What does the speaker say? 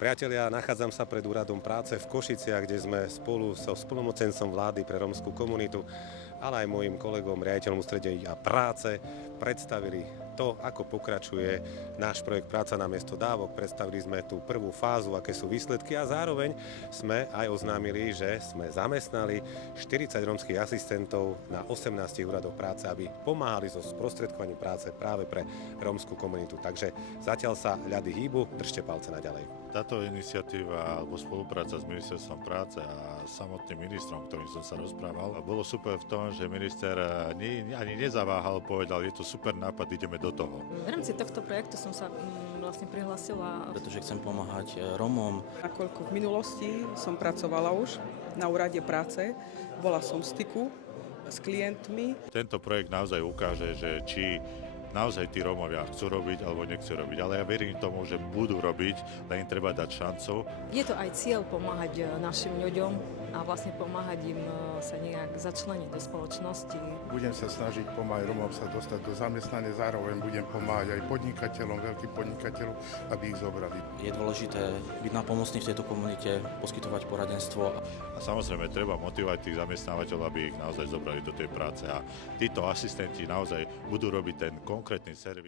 Priatelia, nachádzam sa pred úradom práce v Košiciach, kde sme spolu so splnomocencom vlády pre rómsku komunitu, ale aj mojim kolegom, riaditeľom ústredenia práce, predstavili to, ako pokračuje náš projekt Práca namiesto dávok. Predstavili sme tú prvú fázu, aké sú výsledky a zároveň sme aj oznámili, že sme zamestnali 40 rómskych asistentov na 18 úradoch práce, aby pomáhali so sprostredkovaním práce práve pre rómsku komunitu. Takže zatiaľ sa ľady hýbu, držte palce naďalej. Táto iniciatíva alebo spolupráca s ministerstvom práce a samotným ministrom, ktorým som sa rozprával, bolo super v tom, že minister ani nezaváhal, povedal, je to super nápad, ideme do toho. V rámci tohto projektu som sa vlastne prihlásila, pretože chcem pomáhať Rómom. Nakoľko v minulosti som pracovala už na úrade práce, bola som v styku s klientmi. Tento projekt naozaj ukáže, že či naozaj tí Rómovia chcú robiť alebo nechcú robiť, ale ja verím tomu, že budú robiť, len im treba dať šancu. je to aj cieľ pomáhať našim ľuďom a vlastne pomáhať im sa nejak začleniť do spoločnosti. Budem sa snažiť pomáhať Rómom sa dostať do zamestnania, zároveň budem pomáhať aj podnikateľom, veľkým podnikateľom, aby ich zobrali. Je dôležité byť nápomocný v tejto komunite, poskytovať poradenstvo. A samozrejme treba motivovať tých zamestnávateľov, aby ich naozaj zobrali do tej práce. A títo asistenti naozaj budú robiť ten konkrétny servis.